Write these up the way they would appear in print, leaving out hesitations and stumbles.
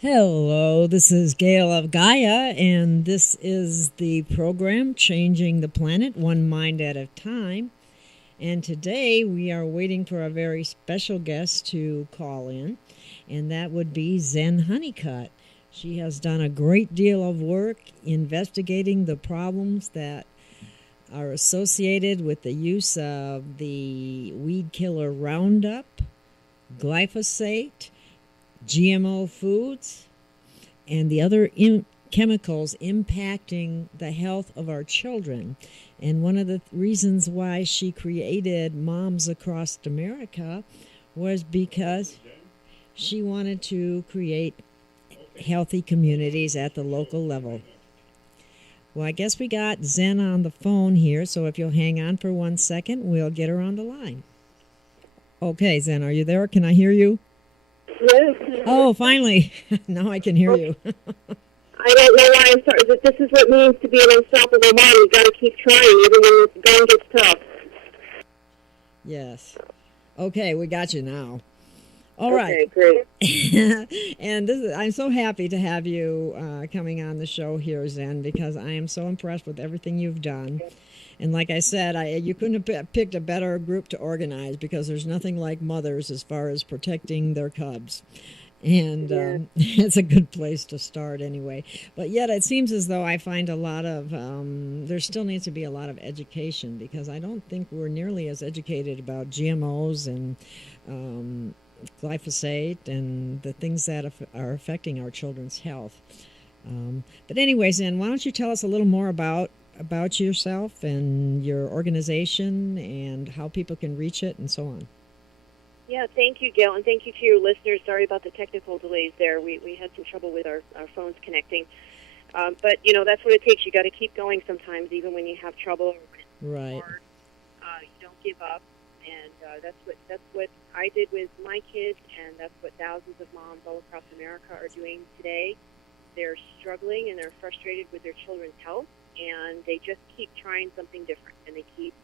Hello, this is Gail of Gaia, and this is the program Changing the Planet One Mind at a Time. And today we are waiting for a very special guest to call in, and that would be Zen Honeycutt. She has done a great deal of work investigating the problems that are associated with the use of the weed killer Roundup, glyphosate, GMO foods, and the other chemicals impacting the health of our children. And one of the reasons why she created Moms Across America was because she wanted to create healthy communities at the local level. Well, I guess we got Zen on the phone here, so if you'll hang on for 1 second, we'll get her on the line. Okay, Zen, are you there? Can I hear you? Yes. Oh, finally. Now I can hear you. I don't know why I'm sorry, but this is what it means to be an unstoppable mom. You've got to keep trying, even when the going gets tough. Yes. Okay, we got you now. All right. Okay, great. And I'm so happy to have you coming on the show here, Zen, because I am so impressed with everything you've done. And like I said, you couldn't have picked a better group to organize, because there's nothing like mothers as far as protecting their cubs. And it's a good place to start anyway. But yet it seems as though I find a lot of, there still needs to be a lot of education, because I don't think we're nearly as educated about GMOs and glyphosate and the things that are affecting our children's health. But anyway, Zen, why don't you tell us a little more about yourself and your organization and how people can reach it and so on. Yeah, thank you, Gail, and thank you to your listeners. Sorry about the technical delays there. We had some trouble with our phones connecting. But, you know, that's what it takes. You got to keep going sometimes, even when you have trouble. Right. Hard. You don't give up. And that's what I did with my kids, and that's what thousands of moms all across America are doing today. They're struggling and they're frustrated with their children's health, and they just keep trying something different, and they keep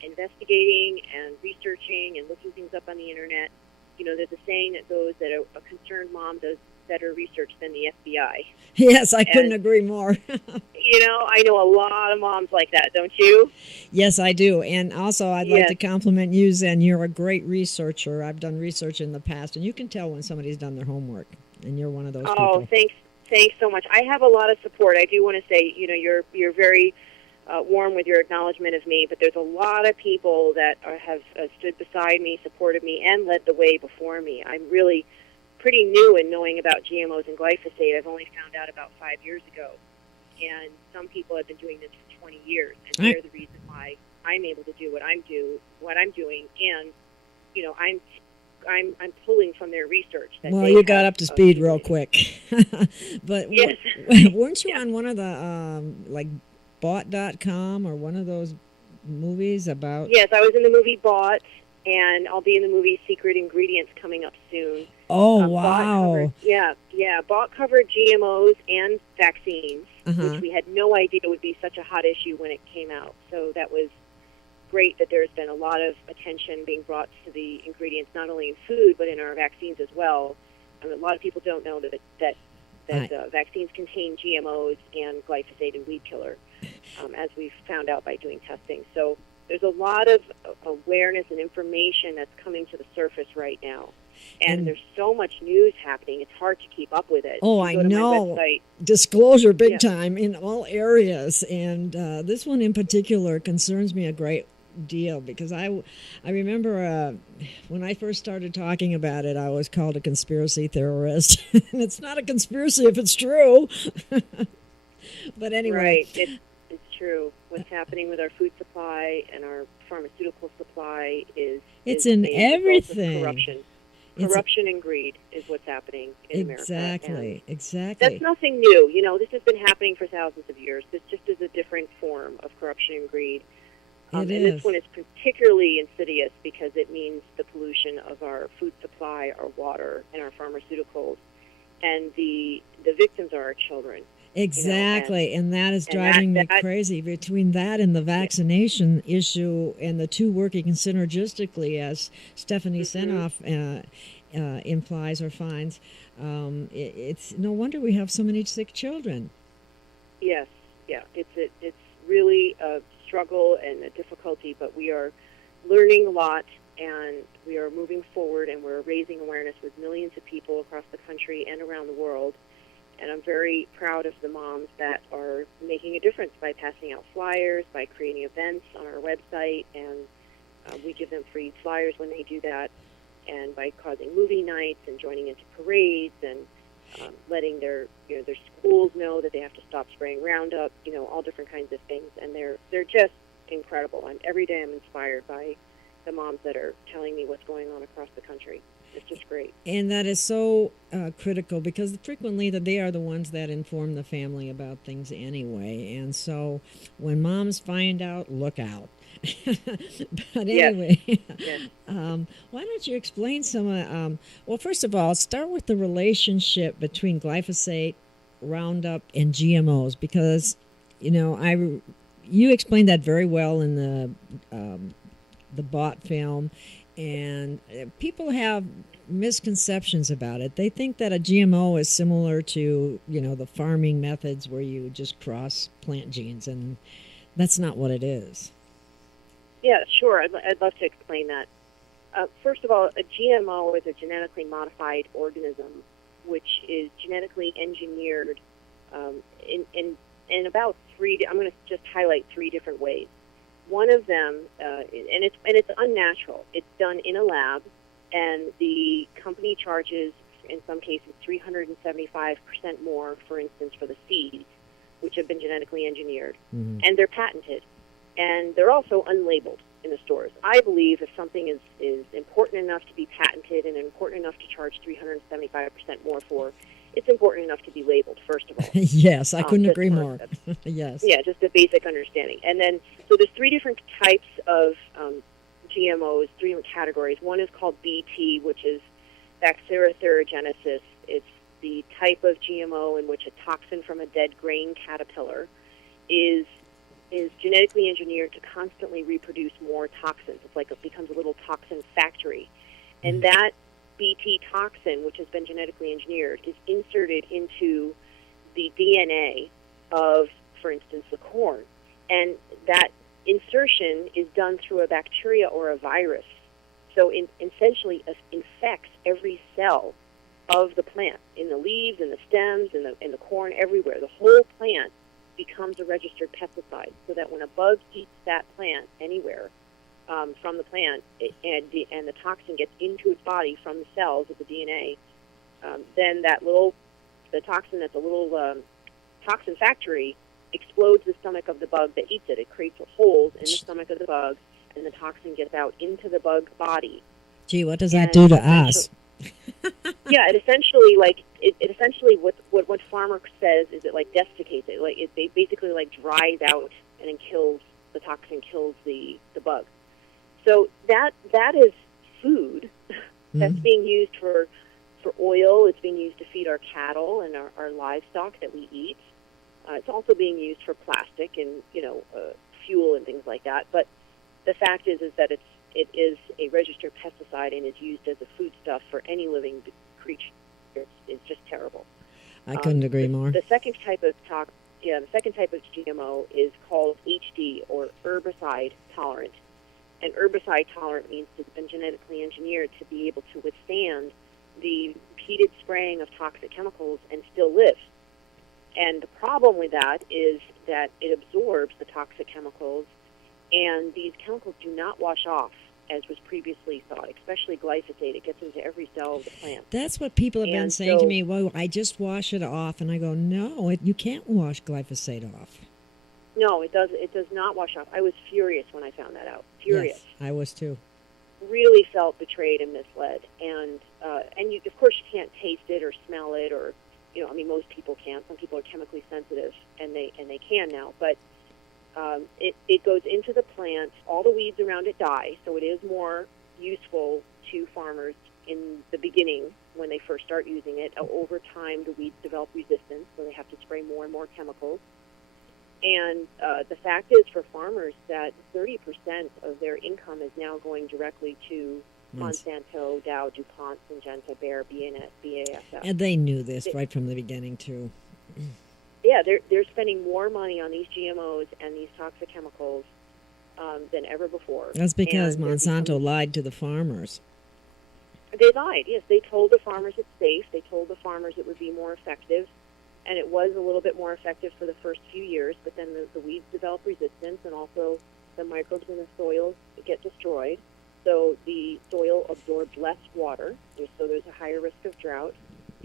investigating and researching and looking things up on the internet. You know, there's a saying that goes that a concerned mom does better research than the FBI. Yes, I couldn't agree more. You know, I know a lot of moms like that, don't you? Yes, I do. And also, I'd like to compliment you, Zen. You're a great researcher. I've done research in the past, and you can tell when somebody's done their homework, and you're one of those people. Oh, thanks so much. I have a lot of support. I do want to say, you know, you're very warm with your acknowledgement of me, but there's a lot of people that have stood beside me, supported me, and led the way before me. I'm really pretty new in knowing about GMOs and glyphosate. I've only found out about 5 years ago, and some people have been doing this for 20 years, and they're the reason why I'm able to do what I'm doing, and you know, I'm pulling from their research. Well, you got up to speed real quick. But yes. Weren't you on one of the like Bought.com or one of those movies about? Yes, I was in the movie Bought, and I'll be in the movie Secret Ingredients coming up soon. Oh, wow. Bought covered GMOs and vaccines, which we had no idea would be such a hot issue when it came out. So that was great that there's been a lot of attention being brought to the ingredients, not only in food, but in our vaccines as well. I mean, a lot of people don't know that vaccines contain GMOs and glyphosate and weed killer, as we've found out by doing testing. So there's a lot of awareness and information that's coming to the surface right now. And there's so much news happening, it's hard to keep up with it. Oh, I know. Disclosure big time in all areas. And this one in particular concerns me a great deal, because I remember when I first started talking about it, I was called a conspiracy theorist. And it's not a conspiracy if it's true. But anyway. Right. It's true. What's happening with our food supply and our pharmaceutical supply is in everything. Corruption and greed is what's happening in America. Exactly. That's nothing new. You know, this has been happening for thousands of years. This just is a different form of corruption and greed. And this one is particularly insidious because it means the pollution of our food supply, our water, and our pharmaceuticals. And the victims are our children. Exactly, and that is driving me crazy. Between that and the vaccination issue, and the two working synergistically, as Stephanie Senoff implies or finds, it's no wonder we have so many sick children. Yes, yeah, it's really a struggle and a difficulty, but we are learning a lot, and we are moving forward, and we're raising awareness with millions of people across the country and around the world. And I'm very proud of the moms that are making a difference by passing out flyers, by creating events on our website, and we give them free flyers when they do that, and by causing movie nights and joining into parades and letting their schools know that they have to stop spraying Roundup, all different kinds of things. And they're just incredible. Every day I'm inspired by the moms that are telling me what's going on across the country. It's just great. And that is so critical, because frequently they are the ones that inform the family about things anyway. And so when moms find out, look out. But anyway, Yes. Why don't you explain some, well, first of all, start with the relationship between glyphosate, Roundup, and GMOs, because, you explained that very well in the bot film. And people have misconceptions about it. They think that a GMO is similar to, the farming methods where you just cross plant genes, and that's not what it is. Yeah, sure. I'd love to explain that. First of all, a GMO is a genetically modified organism, which is genetically engineered in about I'm going to just highlight three different ways. One of them, and it's unnatural. It's done in a lab, and the company charges, in some cases, 375% more, for instance, for the seeds, which have been genetically engineered. Mm-hmm. And they're patented. And they're also unlabeled in the stores. I believe if something is important enough to be patented and important enough to charge 375% more for, it's important enough to be labeled, first of all. Yes, I couldn't agree more. Yes. Yeah, just a basic understanding. And then, so there's three different types of GMOs, three different categories. One is called BT, which is Bacteria thuringiensis. It's the type of GMO in which a toxin from a dead grain caterpillar is genetically engineered to constantly reproduce more toxins. It's like it becomes a little toxin factory. And that BT toxin, which has been genetically engineered, is inserted into the DNA of, for instance, the corn. And that insertion is done through a bacteria or a virus. So essentially infects every cell of the plant, in the leaves, in the stems, in the corn, everywhere. The whole plant becomes a registered pesticide, so that when a bug eats that plant anywhere from the plant, and the toxin gets into its body from the cells of the DNA, then the toxin that's a little toxin factory explodes the stomach of the bug that eats it. It creates holes in the stomach of the bug, and the toxin gets out into the bug body. Gee, what does that do to us? Yeah, it essentially what farmer says is it desiccates it. It basically dries out and then kills the toxin, kills the bug. So that is food that's being used for oil. It's being used to feed our cattle and our livestock that we eat. It's also being used for plastic and fuel and things like that. But the fact is that it is a registered pesticide and is used as a foodstuff for any living creature. It's just terrible. I couldn't agree more. The second type of GMO is called HD, or herbicide tolerant. And herbicide tolerant means it's been genetically engineered to be able to withstand the repeated spraying of toxic chemicals and still live. And the problem with that is that it absorbs the toxic chemicals, and these chemicals do not wash off, as was previously thought, especially glyphosate. It gets into every cell of the plant. That's what people have been saying to me. Well, I just wash it off, and I go, no, you can't wash glyphosate off. No, it does. It does not wash off. I was furious when I found that out. Furious. Yes, I was too. Really felt betrayed and misled, and you, of course, you can't taste it or smell it, or most people can't. Some people are chemically sensitive, and they can now, but. It goes into the plant. All the weeds around it die, so it is more useful to farmers in the beginning when they first start using it. Over time, the weeds develop resistance, so they have to spray more and more chemicals. And the fact is, for farmers, that 30% of their income is now going directly to Monsanto, Dow, DuPont, Syngenta, Bayer, BASF. And they knew this right from the beginning, too. Yeah, they're spending more money on these GMOs and these toxic chemicals than ever before. That's because Monsanto lied to the farmers. They lied, yes. They told the farmers it's safe. They told the farmers it would be more effective. And it was a little bit more effective for the first few years, but then the weeds develop resistance, and also the microbes in the soil get destroyed. So the soil absorbs less water, so there's a higher risk of drought.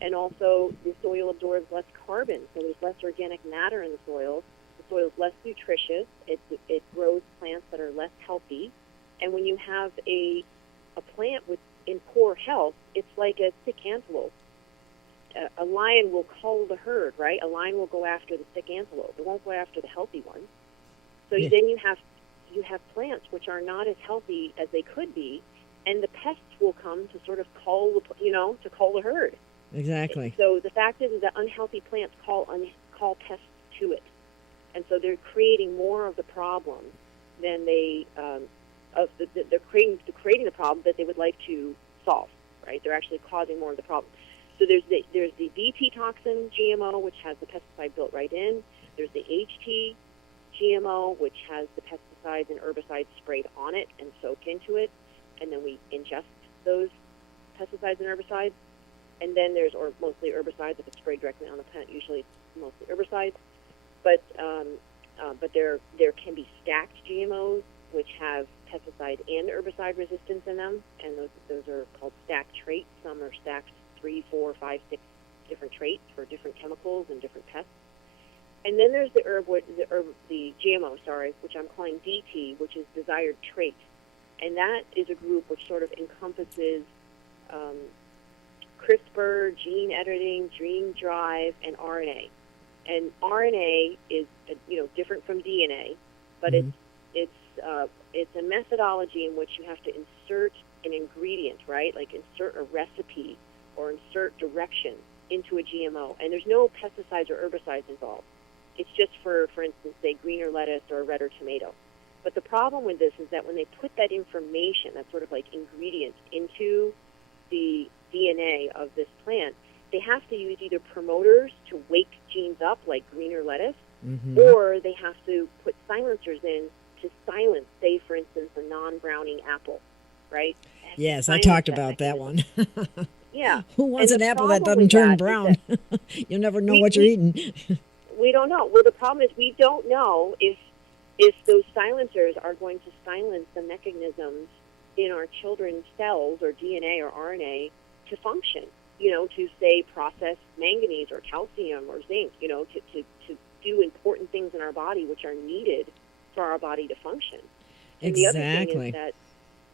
And also the soil absorbs less carbon, so there's less organic matter in the soil. The soil is less nutritious. It grows plants that are less healthy. And when you have a plant in poor health, it's like a sick antelope. A lion will cull the herd, right? A lion will go after the sick antelope. It won't go after the healthy one. So then you have plants which are not as healthy as they could be, and the pests will come to sort of cull the herd. Exactly. So the fact is that unhealthy plants call pests to it, and so they're creating more of the problem than they're creating the problem that they would like to solve. Right? They're actually causing more of the problem. So there's the DT toxin GMO, which has the pesticide built right in. There's the HT GMO, which has the pesticides and herbicides sprayed on it and soaked into it, and then we ingest those pesticides and herbicides. And then or mostly herbicides. If it's sprayed directly on the plant, usually it's mostly herbicides. But there can be stacked GMOs, which have pesticide and herbicide resistance in them, and those are called stacked traits. Some are stacked 3, 4, 5, 6 different traits for different chemicals and different pests. And then there's the GMO, which I'm calling DT, which is desired trait. And that is a group which sort of encompasses CRISPR, gene editing, gene drive, and RNA. And RNA is different from DNA, but it's a methodology in which you have to insert an ingredient, right? Like insert a recipe or insert direction into a GMO. And there's no pesticides or herbicides involved. It's just for instance, say greener lettuce or a redder tomato. But the problem with this is that when they put that information, that sort of like ingredient, into the DNA of this plant, they have to use either promoters to wake genes up, like greener lettuce, or they have to put silencers in to silence, say, for instance, a non-browning apple, right? Yes, I talked about that one. Yeah. Who wants an apple that doesn't turn brown? You'll never know what you're eating. We don't know. Well, the problem is we don't know if those silencers are going to silence the mechanisms in our children's cells or DNA or RNA to function, to, say, process manganese or calcium or zinc, to do important things in our body which are needed for our body to function. And the other thing is that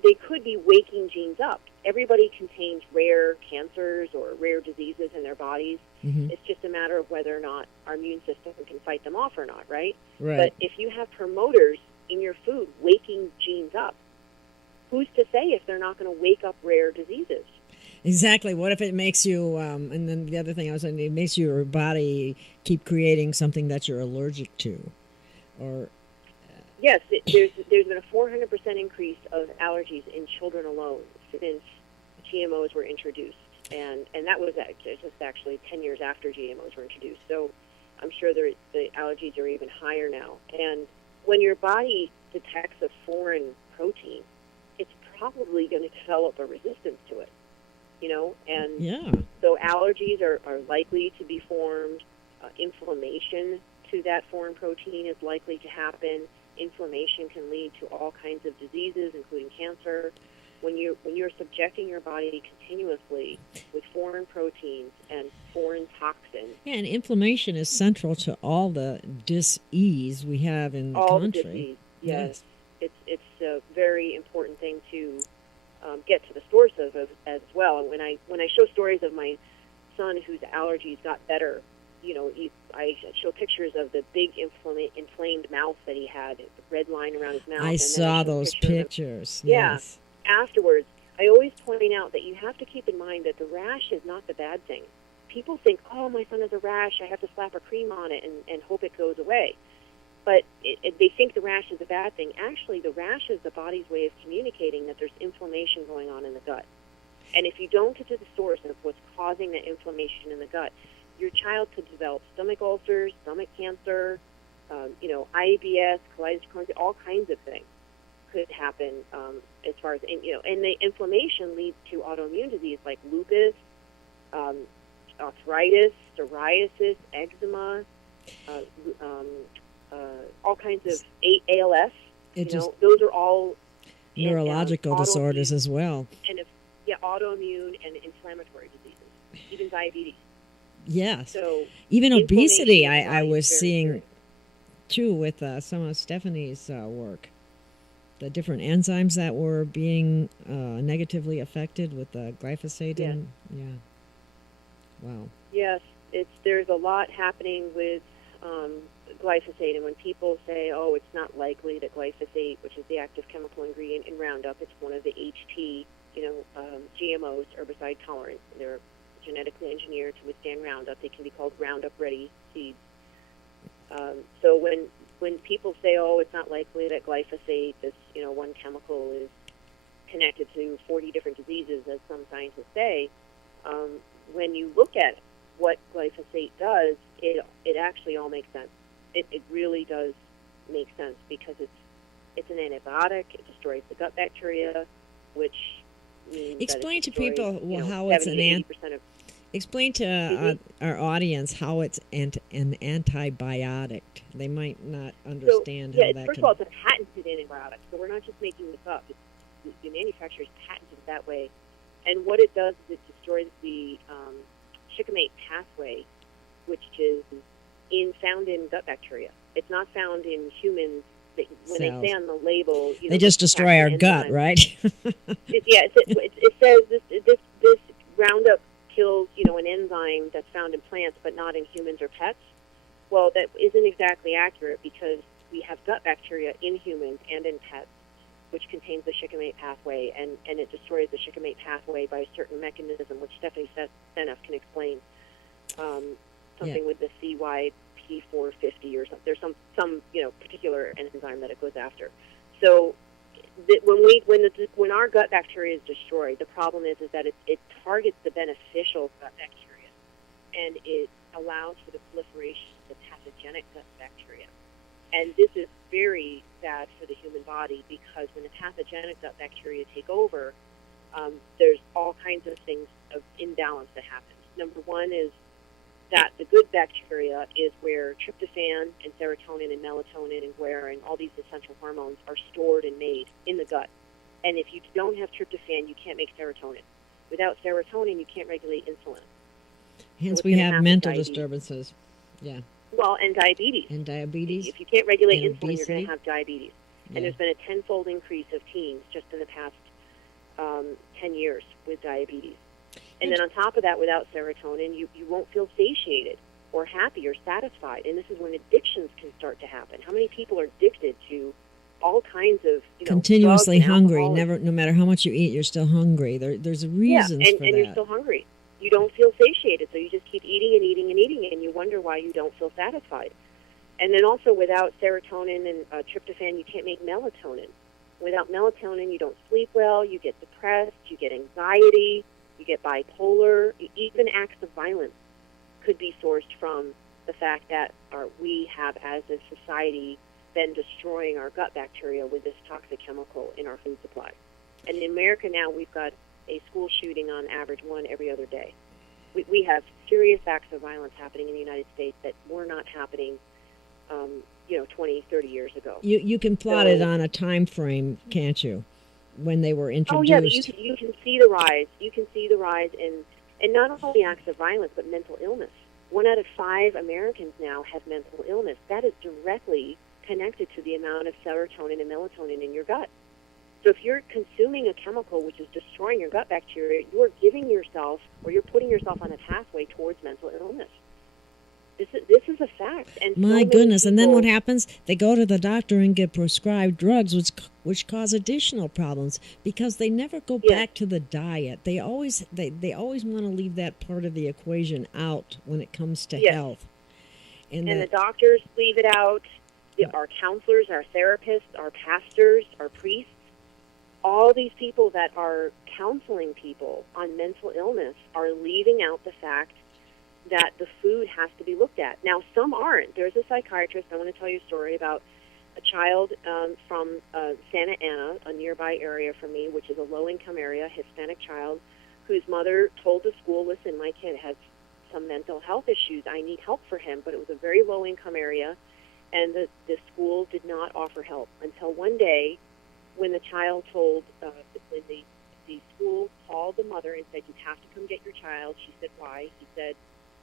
they could be waking genes up. Everybody contains rare cancers or rare diseases in their bodies. It's just a matter of whether or not our immune system can fight them off or not, right? But if you have promoters in your food waking genes up, who's to say if they're not going to wake up rare diseases? Exactly. What if it makes you, and then the other thing I was saying, it makes your body keep creating something that you're allergic to? Or yes, there's been a 400% increase of allergies in children alone since GMOs were introduced. And that was just actually 10 years after GMOs were introduced. So I'm sure the allergies are even higher now. And when your body detects a foreign protein, it's probably going to develop a resistance to it, And so allergies are likely to be formed. Inflammation to that foreign protein is likely to happen. Inflammation can lead to all kinds of diseases, including cancer. When you're subjecting your body continuously with foreign proteins and foreign toxins. Yeah, and inflammation is central to all the dis-ease we have in the all country. The dis-ease, yes. It's a very important thing to get to the source of as well. And when I show stories of my son whose allergies got better, I show pictures of the big inflamed mouth that he had, the red line around his mouth. I saw those pictures. Yes. Afterwards, I always point out that you have to keep in mind that the rash is not the bad thing. People think, oh, my son has a rash, I have to slap a cream on it and hope it goes away. But they think the rash is a bad thing. Actually, the rash is the body's way of communicating that there's inflammation going on in the gut. And if you don't get to the source of what's causing the inflammation in the gut, your child could develop stomach ulcers, stomach cancer, IBS, colitis, Crohn's, all kinds of things could happen as far as, and the inflammation leads to autoimmune disease like lupus, arthritis, psoriasis, eczema, all kinds of ALS. Those are all neurological disorders as well. And autoimmune and inflammatory diseases, even diabetes. Yes. So even obesity, I was seeing too with some of Stephanie's work. The different enzymes that were being negatively affected with the glyphosate. Yes. Wow. Yes, there's a lot happening with glyphosate, and when people say, "Oh, it's not likely that glyphosate, which is the active chemical ingredient in Roundup, it's one of the HT, GMOs, herbicide tolerant. They're genetically engineered to withstand Roundup. They can be called Roundup-ready seeds." So when people say, "Oh, it's not likely that glyphosate, this one chemical, is connected to 40 different diseases," as some scientists say, when you look at what glyphosate does, it actually all makes sense. It really does make sense because it's an antibiotic. It destroys the gut bacteria, which means explain that to people how it's an explain to our audience how it's an antibiotic. They might not understand how that. First of all, it's a patented antibiotic, so we're not just making this up. The manufacturer's patented it that way, and what it does is it destroys the shikimate pathway, which is found in gut bacteria. It's not found in humans. When they say on the label, they just destroy our gut, right? It says this Roundup kills, an enzyme that's found in plants but not in humans or pets. Well, that isn't exactly accurate because we have gut bacteria in humans and in pets, which contains the shikimate pathway, and it destroys the shikimate pathway by a certain mechanism, which Stephanie Seneff can explain. Something with the CYP450 or something. There's some particular enzyme that it goes after. So when our gut bacteria is destroyed, the problem is that it targets the beneficial gut bacteria, and it allows for the proliferation of pathogenic gut bacteria. And this is very bad for the human body because when the pathogenic gut bacteria take over, there's all kinds of things of imbalance that happens. Number one is that the good bacteria is where tryptophan and serotonin and melatonin and guar and all these essential hormones are stored and made in the gut. And if you don't have tryptophan, you can't make serotonin. Without serotonin, you can't regulate insulin. Hence, we have mental disturbances. Yeah. Well, and diabetes. If you can't regulate insulin, obesity, you're going to have diabetes. Yeah. And there's been a tenfold increase of teens just in the past 10 years with diabetes. And then on top of that, without serotonin, you won't feel satiated or happy or satisfied. And this is when addictions can start to happen. How many people are addicted to all kinds of continuously hungry? No matter how much you eat, you're still hungry. There's reasons for that. And you're still hungry. You don't feel satiated, so you just keep eating and eating and eating, and you wonder why you don't feel satisfied. And then also without serotonin and tryptophan, you can't make melatonin. Without melatonin, you don't sleep well, you get depressed, you get anxiety, you get bipolar. Even acts of violence could be sourced from the fact that we have, as a society, been destroying our gut bacteria with this toxic chemical in our food supply. And in America now, we've got a school shooting on average one every other day. We have serious acts of violence happening in the United States that were not happening 20, 30 years ago. You can plot it on a time frame, can't you? When they were introduced. Oh, yeah, you can see the rise. You can see the rise in not only acts of violence, but mental illness. 1 out of 5 Americans now have mental illness. That is directly connected to the amount of serotonin and melatonin in your gut. So if you're consuming a chemical which is destroying your gut bacteria, you're giving yourself, or you're putting yourself on a pathway towards mental illness. This is a fact. And my goodness! And then what happens? They go to the doctor and get prescribed drugs, which cause additional problems because they never go back to the diet. They always want to leave that part of the equation out when it comes to health. And the doctors leave it out. our counselors, our therapists, our pastors, our priests, all these people that are counseling people on mental illness are leaving out the fact that the food has to be looked at. Now, some aren't. There's a psychiatrist. I want to tell you a story about a child from Santa Ana, a nearby area from me, which is a low-income area, Hispanic child, whose mother told the school, listen, my kid has some mental health issues. I need help for him. But it was a very low-income area, and the school did not offer help until one day when the child told, when the school called the mother and said, you have to come get your child. She said, why?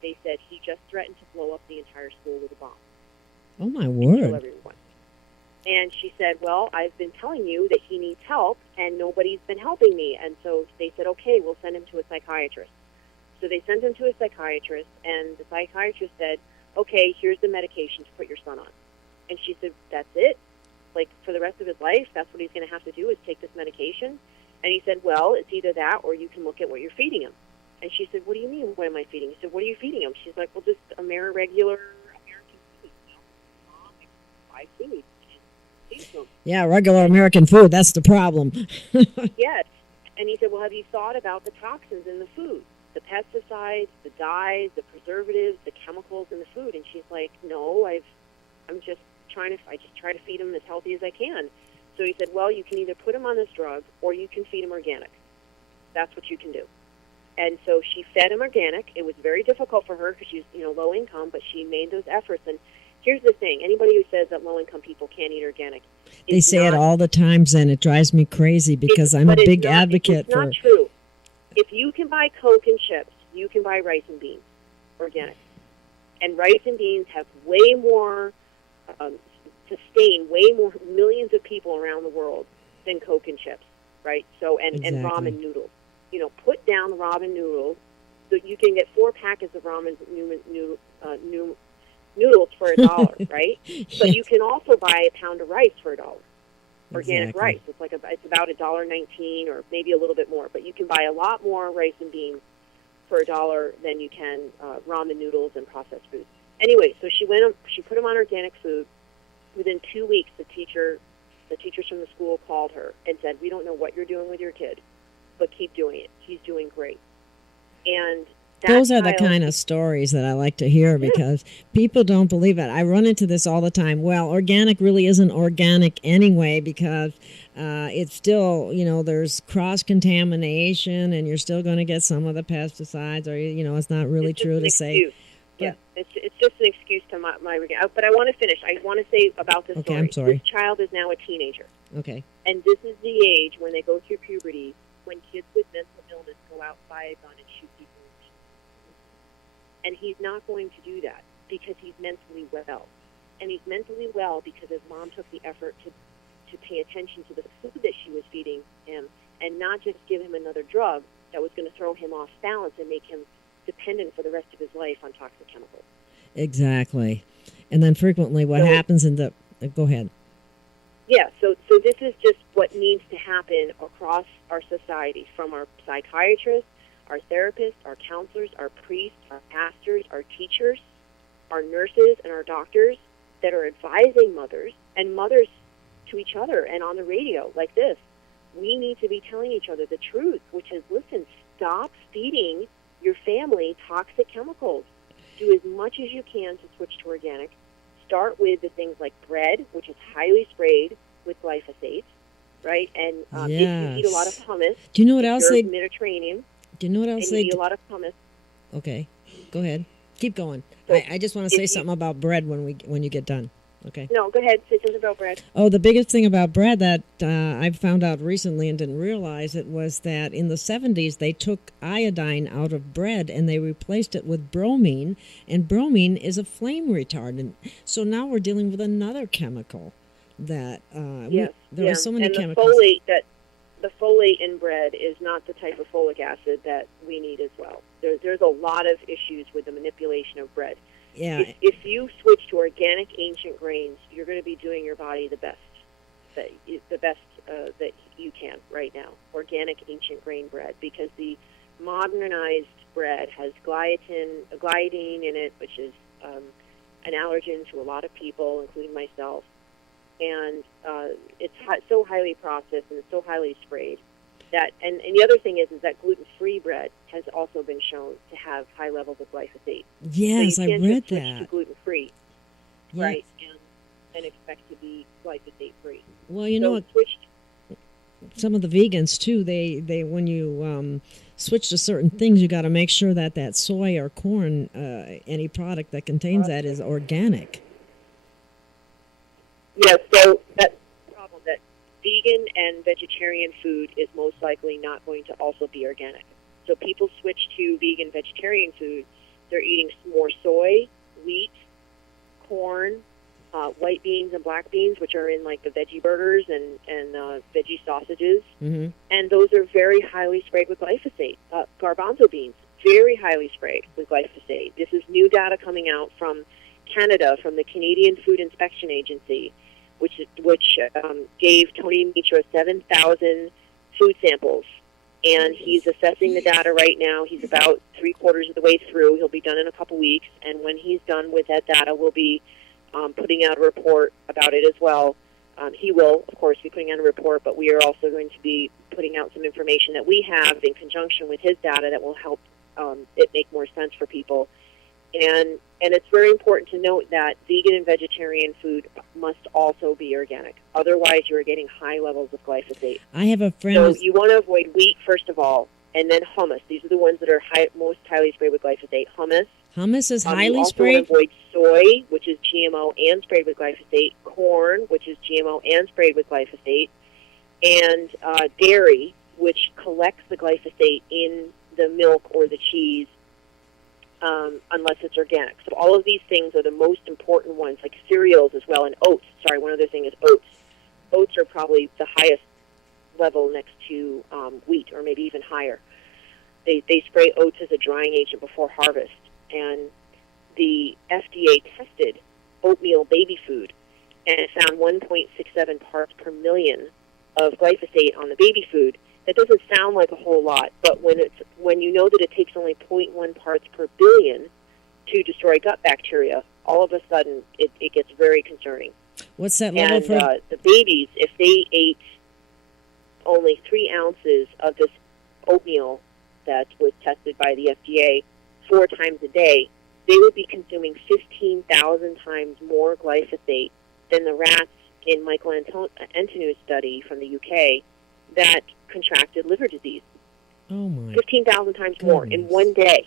They said, he just threatened to blow up the entire school with a bomb. Oh, my and word. kill everyone. And she said, well, I've been telling you that he needs help, and nobody's been helping me. And so they said, okay, we'll send him to a psychiatrist. So they sent him to a psychiatrist, and the psychiatrist said, okay, here's the medication to put your son on. And she said, that's it? Like, for the rest of his life, that's what he's going to have to do is take this medication? And he said, well, it's either that or you can look at what you're feeding him. And she said, what do you mean, what am I feeding? He said, what are you feeding him? She's like, well, just a regular American food. Buy food. Yeah, regular American food, that's the problem. Yes. And he said, well, have you thought about the toxins in the food? The pesticides, the dyes, the preservatives, the chemicals in the food? And she's like, no, I just try to feed him as healthy as I can. So he said, well, you can either put him on this drug or you can feed him organic. That's what you can do. And so she fed him organic. It was very difficult for her because she's, low income, but she made those efforts. And here's the thing. Anybody who says that low-income people can't eat organic. They say it all the time, Zen. It drives me crazy because I'm a big advocate for... It's not true. If you can buy Coke and chips, you can buy rice and beans, organic. And rice and beans have way more, sustain way more millions of people around the world than Coke and chips, right? So, and ramen noodles. Put down ramen noodles. So you can get 4 packets of ramen noodles for $1, right? But you can also buy a pound of rice for $1. Organic rice. It's about $1.19 or maybe a little bit more. But you can buy a lot more rice and beans for $1 than you can ramen noodles and processed foods. Anyway, so she put him on organic food. Within 2 weeks, the teachers from the school called her and said, we don't know what you're doing with your kid, but keep doing it. He's doing great. And those are the kind of stories that I like to hear because people don't believe it. I run into this all the time. Well, organic really isn't organic anyway because it's still, there's cross-contamination and you're still going to get some of the pesticides or, it's not really true to say. Yeah, it's just an excuse to my but I want to finish. I want to say about this story. I'm sorry. This child is now a teenager. Okay. And this is the age when they go through puberty, when kids with mental illness go out, buy a gun, and shoot people. And he's not going to do that because he's mentally well. And he's mentally well because his mom took the effort to pay attention to the food that she was feeding him and not just give him another drug that was going to throw him off balance and make him dependent for the rest of his life on toxic chemicals. Exactly. And then frequently what happens in the... Go ahead. Yeah, so this is just what needs to happen across our society, from our psychiatrists, our therapists, our counselors, our priests, our pastors, our teachers, our nurses, and our doctors that are advising mothers and mothers to each other and on the radio like this. We need to be telling each other the truth, which is, listen, stop feeding your family toxic chemicals. Do as much as you can to switch to organic. Start with the things like bread, which is highly sprayed with glyphosate, right? And if you eat a lot of hummus, do you know what else they... Mediterranean. Do you know what else they... eat a lot of hummus. Okay, go ahead. Keep going. I just want to say something about bread when you get done. Okay. No, go ahead. Say something about bread. Oh, the biggest thing about bread that I found out recently and didn't realize it was that in the 70s they took iodine out of bread and they replaced it with bromine, and bromine is a flame retardant. So now we're dealing with another chemical that there are so many chemicals. The folate in bread is not the type of folic acid that we need as well. There's a lot of issues with the manipulation of bread. Yeah. If you switch to organic ancient grains, you're going to be doing your body the best that you can right now. Organic ancient grain bread, because the modernized bread has gliadine in it, which is an allergen to a lot of people, including myself. And it's so highly processed and so highly sprayed that. And the other thing is that gluten-free bread has also been shown to have high levels of glyphosate. Yes, so I read switch that. to gluten-free, Yeah. right? And expect to be glyphosate-free. Well, you know what? Some of the vegans too. They when you switch to certain things, you got to make sure that soy or corn, any product that contains that, is organic. Yes, so that's the problem, that vegan and vegetarian food is most likely not going to also be organic. So people switch to vegan, vegetarian food. They're eating more soy, wheat, corn, white beans and black beans, which are in like the veggie burgers and veggie sausages. Mm-hmm. And those are very highly sprayed with glyphosate. Garbanzo beans, very highly sprayed with glyphosate. This is new data coming out from Canada, from the Canadian Food Inspection Agency, which gave Tony Mitra 7,000 food samples. And he's assessing the data right now. He's about 3/4 of the way through. He'll be done in a couple weeks. And when he's done with that data, we'll be putting out a report about it as well. He will, of course, be putting out a report, but we are also going to be putting out some information that we have in conjunction with his data that will help it make more sense for people. And it's very important to note that vegan and vegetarian food must also be organic. Otherwise, you're getting high levels of glyphosate. I have a friend. So you want to avoid wheat, first of all, and then hummus. These are the ones that are most highly sprayed with glyphosate. Hummus is highly sprayed. sprayed? You also want to avoid soy, which is GMO and sprayed with glyphosate. Corn, which is GMO and sprayed with glyphosate. And dairy, which collects the glyphosate in the milk or the cheese, unless it's organic. So all of these things are the most important ones, like cereals as well, and oats. Sorry, one other thing is oats. Oats are probably the highest level next to wheat, or maybe even higher. They spray oats as a drying agent before harvest. And the FDA tested oatmeal baby food, and it found 1.67 parts per million of glyphosate on the baby food. That doesn't sound like a whole lot, but when you know that it takes only 0.1 parts per billion to destroy gut bacteria, all of a sudden it gets very concerning. What's that level and, for? The babies, if they ate only 3 ounces of this oatmeal that was tested by the FDA 4 times a day, they would be consuming 15,000 times more glyphosate than the rats in Michael Antonu's study from the UK that contracted liver disease. Oh my! 15,000 times more in one day.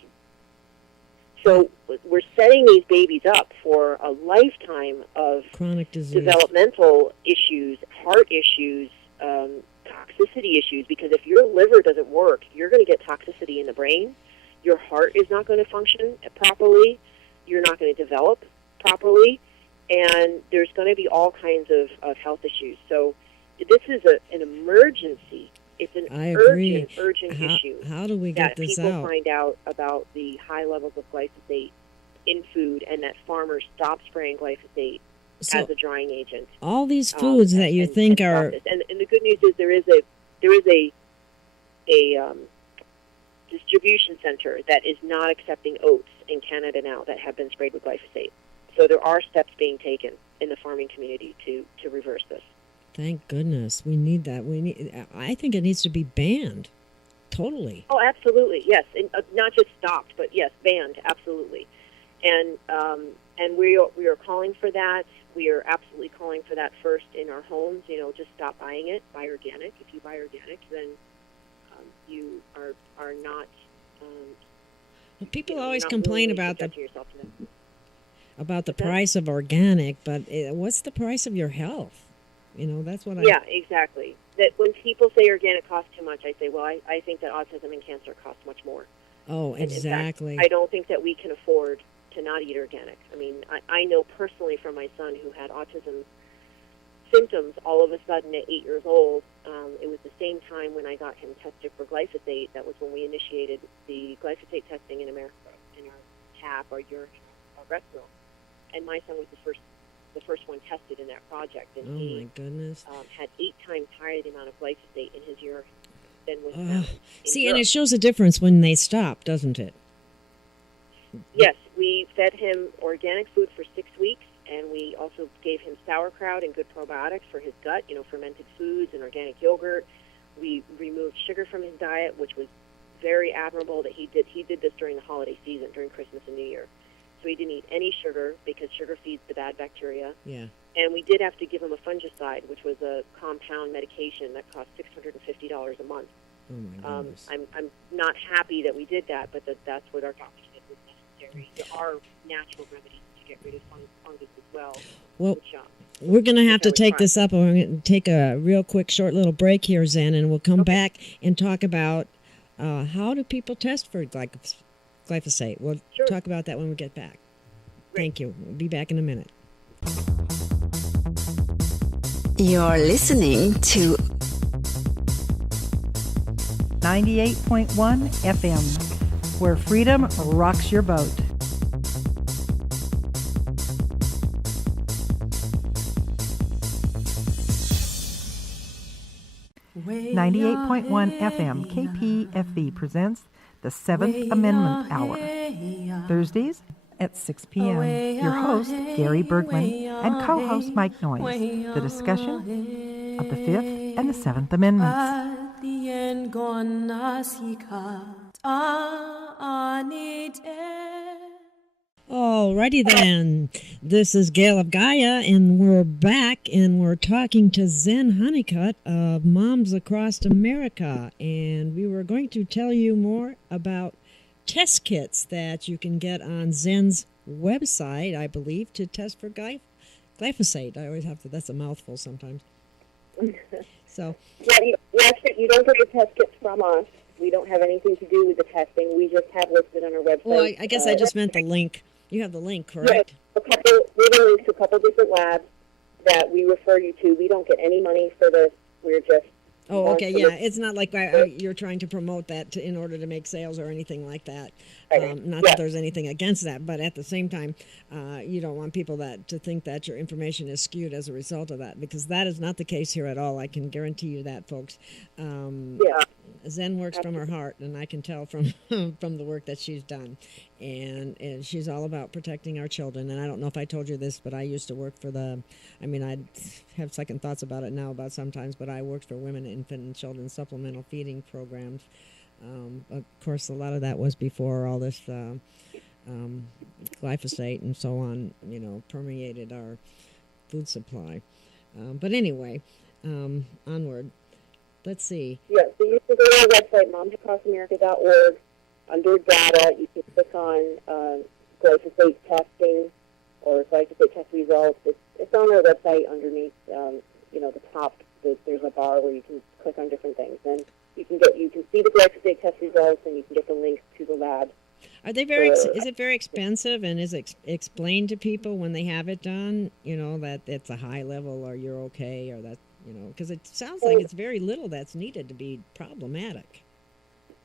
So we're setting these babies up for a lifetime of chronic disease, developmental issues, heart issues, toxicity issues. Because if your liver doesn't work, you're going to get toxicity in the brain. Your heart is not going to function properly. You're not going to develop properly, and there's going to be all kinds of health issues. So this is an emergency. It's an urgent issue. How do we get this people out? Find out about the high levels of glyphosate in food, and that farmers stop spraying glyphosate as a drying agent. All these foods that you think are, and the good news is there is a distribution center that is not accepting oats in Canada now that have been sprayed with glyphosate. So there are steps being taken in the farming community to reverse this. Thank goodness. We need that. I think it needs to be banned. Totally. Oh, absolutely. Yes. And, not just stopped, but yes, banned. Absolutely. And we are calling for that. We are absolutely calling for that first in our homes. Just stop buying it. Buy organic. If you buy organic, then you are not. Well, people always complain about the What's price of organic, but what's the price of your health? That's what Yeah, exactly. That when people say organic costs too much, I say, well, I think that autism and cancer cost much more. Oh, exactly. In fact, I don't think that we can afford to not eat organic. I mean, I know personally from my son who had autism symptoms all of a sudden at 8 years old. It was the same time when I got him tested for glyphosate. That was when we initiated the glyphosate testing in America, in our tap, our urine, our breast milk. And my son was the first one tested in that project, and my goodness, had 8 times higher the amount of glyphosate in his urine than was found in see, Europe. and it shows a difference when they stop, doesn't it? Yes, we fed him organic food for 6 weeks, and we also gave him sauerkraut and good probiotics for his gut, fermented foods and organic yogurt. We removed sugar from his diet, which was very admirable that he did. He did this during the holiday season, during Christmas and New Year. So he didn't eat any sugar because sugar feeds the bad bacteria. Yeah. And we did have to give him a fungicide, which was a compound medication that cost $650 a month. Oh my goodness. I'm not happy that we did that, but that's what our doctor said was necessary. There are natural remedies to get rid of fungus as well. Well, which, we're going to have to take try. this up. We're going to take a real quick, short little break here, Zen, and we'll come back and talk about how do people test for glyphosate. We'll talk about that when we get back. Great. Thank you. We'll be back in a minute. You're listening to 98.1 FM, where freedom rocks your boat. Way 98.1 FM KPFV presents the Seventh Amendment Hour, Thursdays at 6 p.m. Your host, Gary Bergman, and co-host Mike Noyes. The discussion of the Fifth and the Seventh Amendments. Alrighty then, this is Gail of Gaia, and we're back, and we're talking to Zen Honeycutt of Moms Across America, and we were going to tell you more about test kits that you can get on Zen's website, I believe, to test for glyphosate. I always have to, that's a mouthful sometimes. So you don't get your test kits from us. We don't have anything to do with the testing. We just have listed on our website. Well, I guess I just meant the link. You have the link, correct? Yes, we have links to a couple different labs that we refer you to. We don't get any money for this. We're just... Oh, okay, yeah. It's not like you're trying to promote that in order to make sales or anything like that. Not that there's anything against that, but at the same time, you don't want people to think that your information is skewed as a result of that, because that is not the case here at all. I can guarantee you that, folks. Zen works from her heart, and I can tell from from the work that she's done. And she's all about protecting our children. And I don't know if I told you this, but I used to work for I have second thoughts about it now about sometimes, but I worked for women, infant, and children supplemental feeding programs. Of course, a lot of that was before all this glyphosate and so on, permeated our food supply. But anyway, onward. Let's see. Yeah, so you can go to our website, momsacrossamerica.org. Under data, you can click on glyphosate testing or glyphosate test results. It's on our website underneath, the top. There's a bar where you can click on different things, and you can see the glyphosate test results, and you can get the links to the lab. Are they is it very expensive, and is it explained to people when they have it done, that it's a high level or you're okay, or that, because it sounds like it's very little that's needed to be problematic.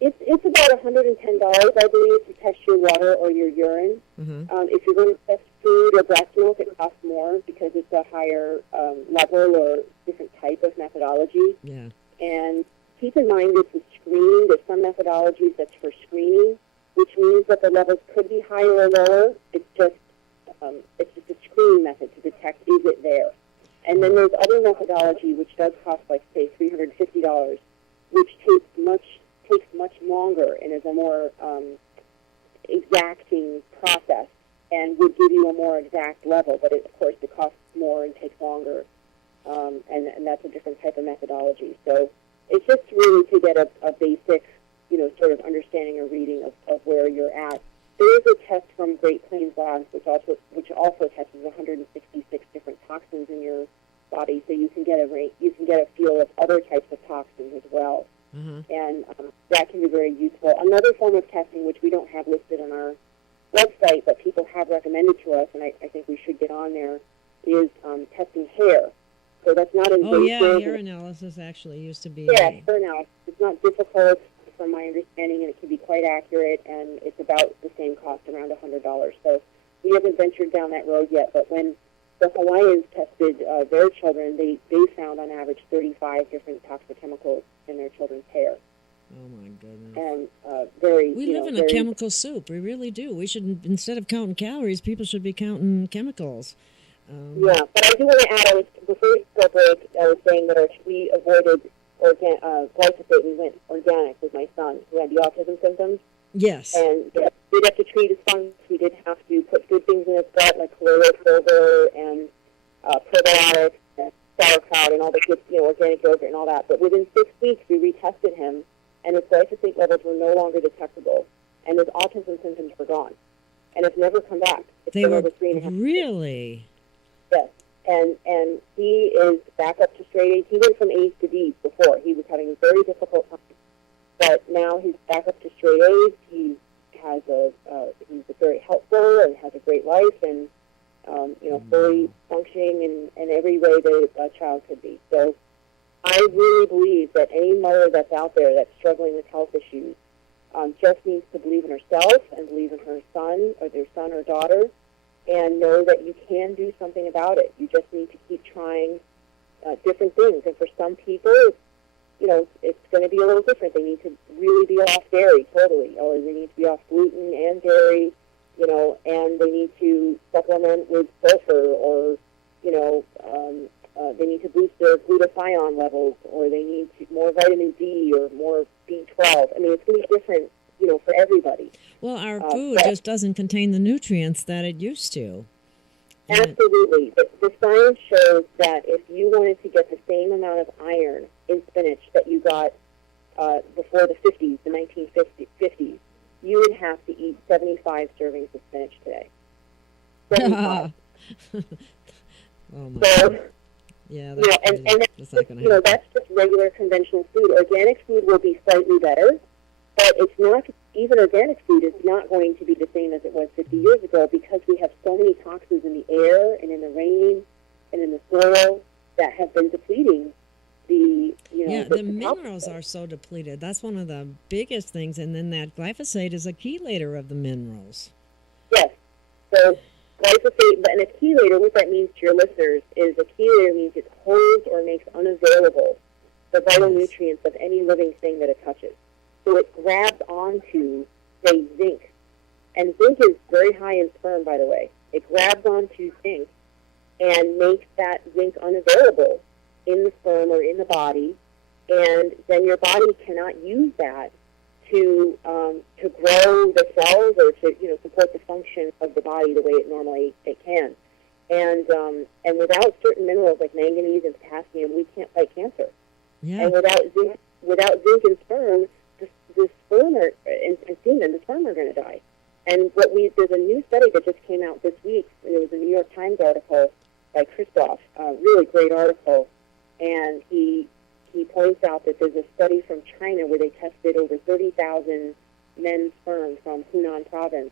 It's about $110, I believe, to test your water or your urine. Mm-hmm. If you're going to test food or breast milk, it costs more because it's a higher level or different type of methodology. Yeah. And keep in mind it's a screening. There's some methodologies that's for screening, which means that the levels could be higher or lower. It's just a screening method to detect, is it there? And then there's other methodology which does cost, like, say, $350, which takes much longer and is a more exacting process and would give you a more exact level. But, of course, it costs more and takes longer, and that's a different type of methodology. So it's just really to get a basic, sort of understanding or reading of where you're at. There is a test from Great Plains Labs, which also tests 166 different toxins in your body, so you can get a feel of other types of toxins as well. Mm-hmm. And that can be very useful. Another form of testing, which we don't have listed on our website, but people have recommended to us, and I think we should get on there, is testing hair. So that's not invasive. Oh, yeah, hair analysis actually used to be. Yeah, hair analysis. It's not difficult, from my understanding, and it can be quite accurate, and it's about the same cost, around $100. So we haven't ventured down that road yet, but when the Hawaiians tested their children, they found on average 35 different toxic chemicals in their children's hair. Oh, my goodness. And we live in a chemical soup. We really do. We should, instead of counting calories, people should be counting chemicals. Yeah, but I do want to add, before we go break, I was saying that we avoided glyphosate. We went organic with my son, who had the autism symptoms. Yes. And we did have to treat his fungus. We did have to put good things in his gut, like colloidal silver and probiotics and sauerkraut and all the good, organic yogurt and all that. But within 6 weeks, we retested him, and his glyphosate levels were no longer detectable, and his autism symptoms were gone, and it's never come back. It's they been were over 3.5 years. Really? Yes, and he is back up to straight A's. He went from A's to D's before. He was having a very difficult time, but now he's back up to straight A's. He's very helpful and has a great life, and fully functioning in every way that a child could be. So I really believe that any mother that's out there that's struggling with health issues just needs to believe in herself and believe in her son or their son or daughter, and know that you can do something about it. You just need to keep trying different things. And for some people, it's going to be a little different. They need to really be off dairy totally, or they need to be off gluten and dairy, and they need to supplement with sulfur, or, they need to boost their glutathione levels, or they need more vitamin D or more B12. I mean, it's going to be different, for everybody. Well, our food just doesn't contain the nutrients that it used to. Absolutely. The science shows that if you wanted to get the same amount of iron in spinach that you got before the 50s, the 1950s, you would have to eat 75 servings of spinach today. 75. Oh my God. Yeah, that's not going to happen. That's just regular conventional food. Organic food will be slightly better, but it's not. Even organic food is not going to be the same as it was 50 years ago, because we have so many toxins in the air and in the rain and in the soil that have been depleting the minerals are so depleted. That's one of the biggest things. And then that glyphosate is a chelator of the minerals. Yes. So glyphosate, and a chelator, what that means to your listeners is a chelator means it holds or makes unavailable the vital nutrients of any living thing that it touches. So it grabs onto, say, zinc. And zinc is very high in sperm, by the way. It grabs onto zinc and makes that zinc unavailable in the sperm or in the body, and then your body cannot use that to grow the cells or to support the function of the body the way it can. And without certain minerals like manganese and potassium, we can't fight cancer. Yeah. And without zinc in sperm, the sperm and semen, the sperm are going to die. And there's a new study that just came out this week. There was a New York Times article by Christoph, a really great article, and he points out that there's a study from China where they tested over 30,000 men's sperm from Hunan province,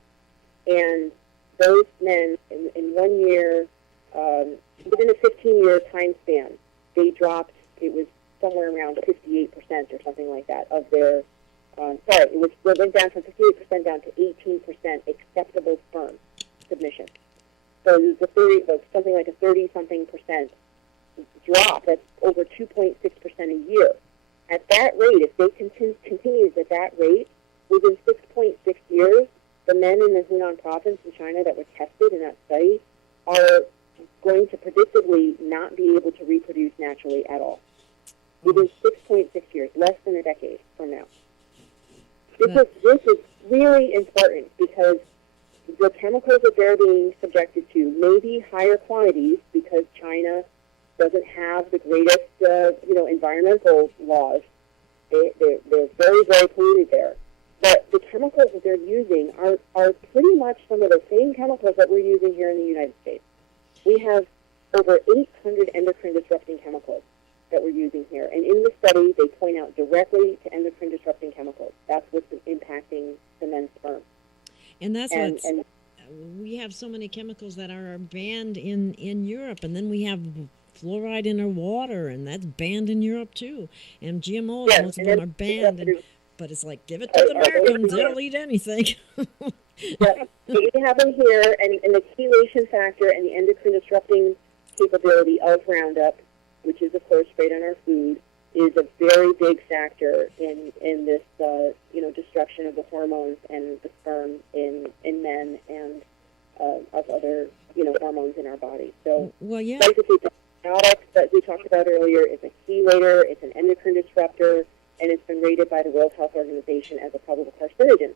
and those men in 1 year, within a 15-year time span, they dropped. It was somewhere around 58% or something like that of their. It went down from 58% down to 18% acceptable sperm submission. So it was something like a 30-something% drop. That's over 2.6% a year. At that rate, if they continues at that rate, within 6.6 years, the men in the Hunan province in China that were tested in that study are going to predictably not be able to reproduce naturally at all. Within 6.6 years, less than a decade from now. This is really important, because the chemicals that they're being subjected to may be higher quantities because China doesn't have the greatest, environmental laws. They're very, very polluted there. But the chemicals that they're using are pretty much some of the same chemicals that we're using here in the United States. We have over 800 endocrine-disrupting chemicals that we're using here. And in the study, they point out directly to endocrine-disrupting chemicals. That's what's impacting the men's sperm. And that's we have so many chemicals that are banned in Europe, and then we have fluoride in our water, and that's banned in Europe too. And GMOs, most of them are banned, but it's like, give it to the Americans, they'll eat anything. Yeah, we have them here, and the chelation factor and the endocrine-disrupting capability of Roundup, which is, of course, sprayed on our food, is a very big factor in this destruction of the hormones and the sperm in men and of other hormones in our body. So glyphosate, the product that we talked about earlier, is a chelator, it's an endocrine disruptor, and it's been rated by the World Health Organization as a probable carcinogen.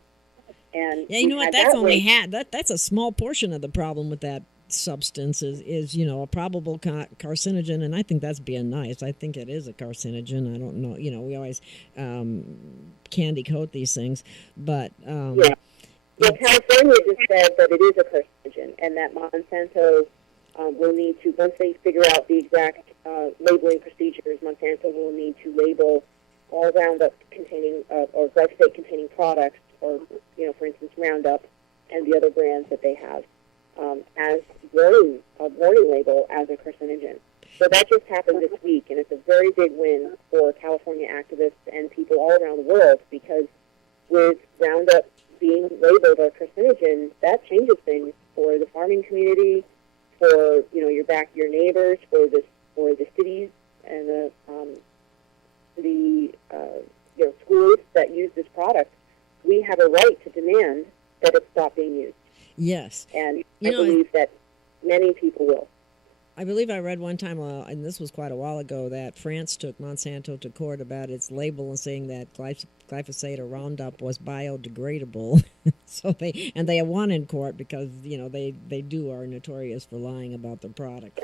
And yeah, you know what? That's a small portion of the problem with that substance is a probable carcinogen, and I think that's being nice. I think it is a carcinogen. I don't know. We always candy coat these things, but California just said that it is a carcinogen, and that Monsanto will need to, once they figure out the exact labeling procedures, Monsanto will need to label all Roundup containing or glyphosate containing products, or for instance Roundup and the other brands that they have, as a warning label as a carcinogen. So that just happened this week, and it's a very big win for California activists and people all around the world, because with Roundup being labeled a carcinogen, that changes things for the farming community, for your neighbors, for the cities and the schools that use this product. We have a right to demand that it stop being used. Yes. And I believe that many people will. I believe I read one time, and this was quite a while ago, that France took Monsanto to court about its label and saying that glyphosate or Roundup was biodegradable. So they won in court because they are notorious for lying about their product,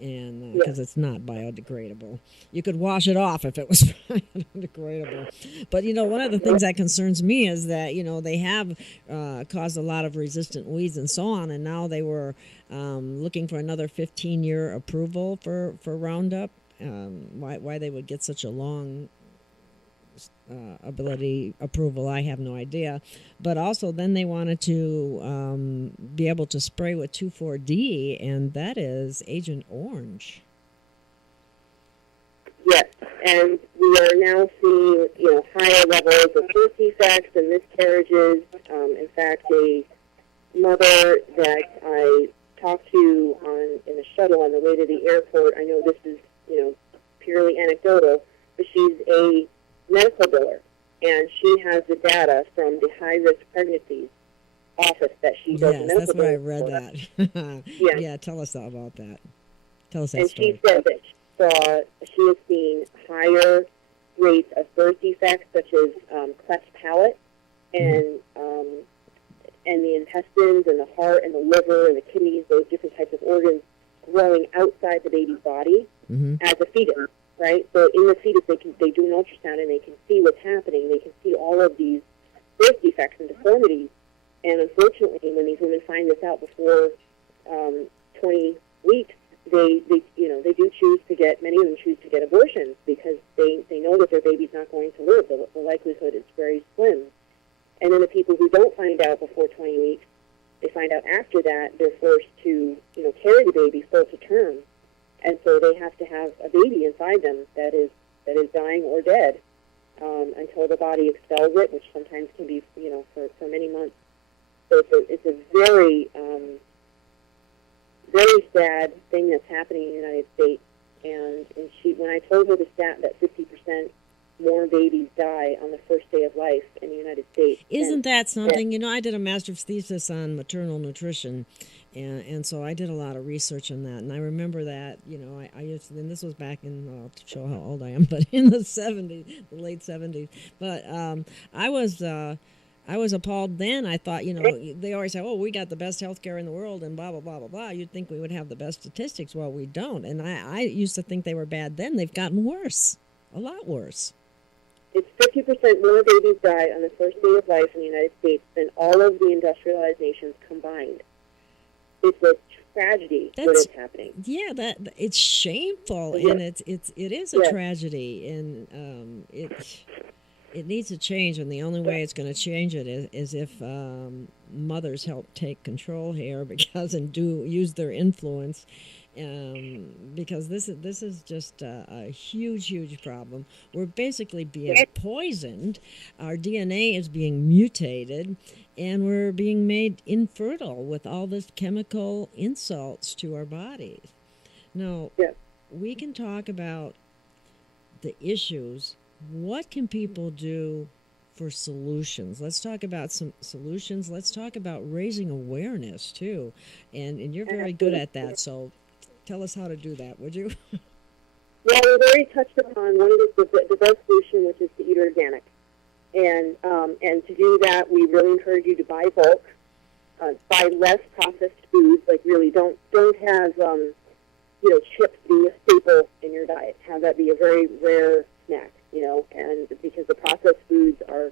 and because it's not biodegradable. You could wash it off if it was biodegradable. But one of the things that concerns me is that they have caused a lot of resistant weeds and so on, and now they were looking for another 15-year approval for Roundup. Why they would get such a long approval, I have no idea. But also then they wanted to be able to spray with 2,4-D, and that is Agent Orange. Yes, and we are now seeing higher levels of birth defects and miscarriages. In fact, a mother that I talked to in the shuttle on the way to the airport, I know this is purely anecdotal, but she's a medical biller, and she has the data from the high-risk pregnancies office that she does. Yes, that's where I read that. Yeah, tell us about that. Tell us that story. And she said that she has seen higher rates of birth defects, such as cleft palate, and the intestines and the heart and the liver and the kidneys, those different types of organs growing outside the baby's body as a fetus. Right, so in the fetus, they do an ultrasound and they can see what's happening. They can see all of these birth defects and deformities. And unfortunately, when these women find this out before 20 weeks, they do choose to get. Many of them choose to get abortions because they know that their baby's not going to live. The likelihood is very slim. And then the people who don't find out before 20 weeks, they find out after that. They're forced to carry the baby full to term. And so they have to have a baby inside them that is dying or dead until the body expels it, which sometimes can be for many months. So it's a very very sad thing that's happening in the United States. And when I told her the stat that 50% more babies die on the first day of life in the United States. Isn't that something? I did a master's thesis on maternal nutrition, and so I did a lot of research on that. And I remember that, I used to, and this was back in, to show how old I am, but in the 70s, the late 70s. But I was appalled then. I thought, they always say, oh, we got the best health care in the world and blah, blah, blah, blah, blah. You'd think we would have the best statistics. Well, we don't. And I used to think they were bad then. They've gotten worse, a lot worse. It's 50% more babies die on the first day of life in the United States than all of the industrialized nations combined. It's a tragedy what is happening. Yeah, it's shameful, and it is a tragedy, and it needs to change. And the only way it's going to change it is if mothers help take control here, and use their influence. Because this is just a huge problem. We're basically being poisoned. Our DNA is being mutated, and we're being made infertile with all this chemical insults to our bodies. Now, we can talk about the issues, what can people do for solutions? Let's talk about some solutions. Let's talk about raising awareness too. And you're very good at that. So tell us how to do that, would you? Well, we've already touched upon one of the best solution, which is to eat organic. And to do that, we really encourage you to buy bulk, buy less processed foods. Like really, don't have chips being a staple in your diet. Have that be a very rare snack. And because the processed foods are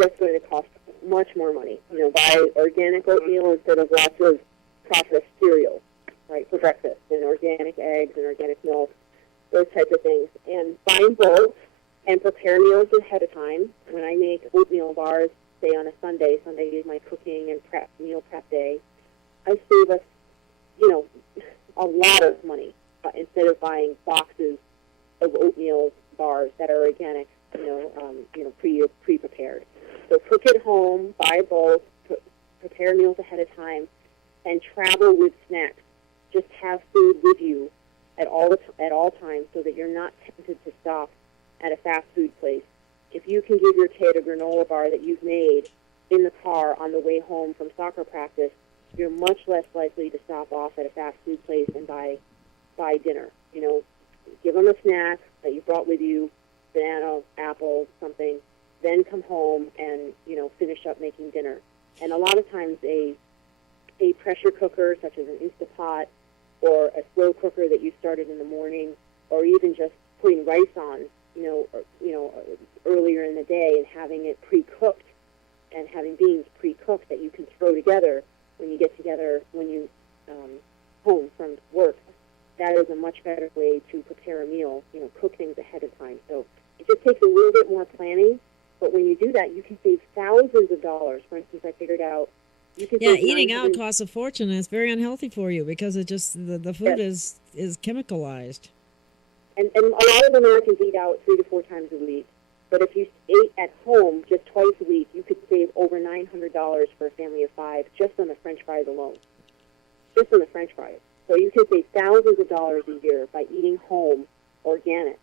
just going to cost much more money. Buy organic oatmeal instead of lots of processed cereal, right, for breakfast, and organic eggs and organic milk, those types of things. And buy in bulk and prepare meals ahead of time. When I make oatmeal bars, say on a Sunday is my cooking and meal prep day, I save us, a lot of money instead of buying boxes of oatmeal bars that are organic, pre-prepared. So cook at home, buy bulk, prepare meals ahead of time, and travel with snacks. Just have food with you at all times so that you're not tempted to stop at a fast food place. If you can give your kid a granola bar that you've made in the car on the way home from soccer practice, you're much less likely to stop off at a fast food place and buy dinner. Give them a snack that you brought with you, banana, apple, something, then come home and, finish up making dinner. And a lot of times a pressure cooker, such as an Instapot, or a slow cooker that you started in the morning, or even just putting rice on, earlier in the day and having it pre-cooked and having beans pre-cooked that you can throw together when you get together when you home from work. That is a much better way to prepare a meal, cook things ahead of time. So it just takes a little bit more planning, but when you do that, you can save thousands of dollars. For instance, I figured out you can save eating out costs a fortune, and it's very unhealthy for you because it just the food is chemicalized. And a lot of Americans eat out 3 to 4 times a week. But if you ate at home just twice a week, you could save over $900 for a family of 5 just on the French fries alone. Just on the French fries. So you can save thousands of dollars a year by eating home organic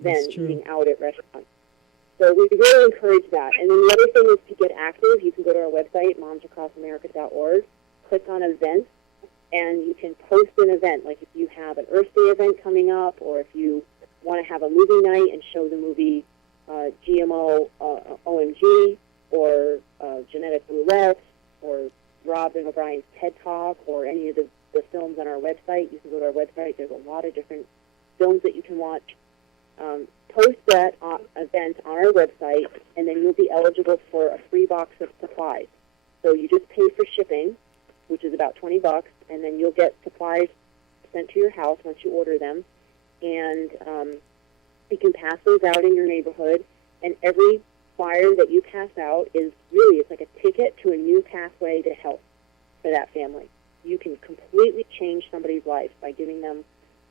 than eating out at restaurants. So we really encourage that. And then the other thing is to get active. You can go to our website, momsacrossamerica.org, click on events, and you can post an event. Like if you have an Earth Day event coming up, or if you want to have a movie night and show the movie GMO OMG, or Genetic Roulette, or Robin O'Brien's TED Talk, or any of the films on our website. You can go to our website. There's a lot of different films that you can watch. Post that event on our website, and then you'll be eligible for a free box of supplies. So you just pay for shipping, which is about $20, and then you'll get supplies sent to your house once you order them. And you can pass those out in your neighborhood, and every flyer that you pass out is really, it's like a ticket to a new pathway to health for that family. You can completely change somebody's life by giving them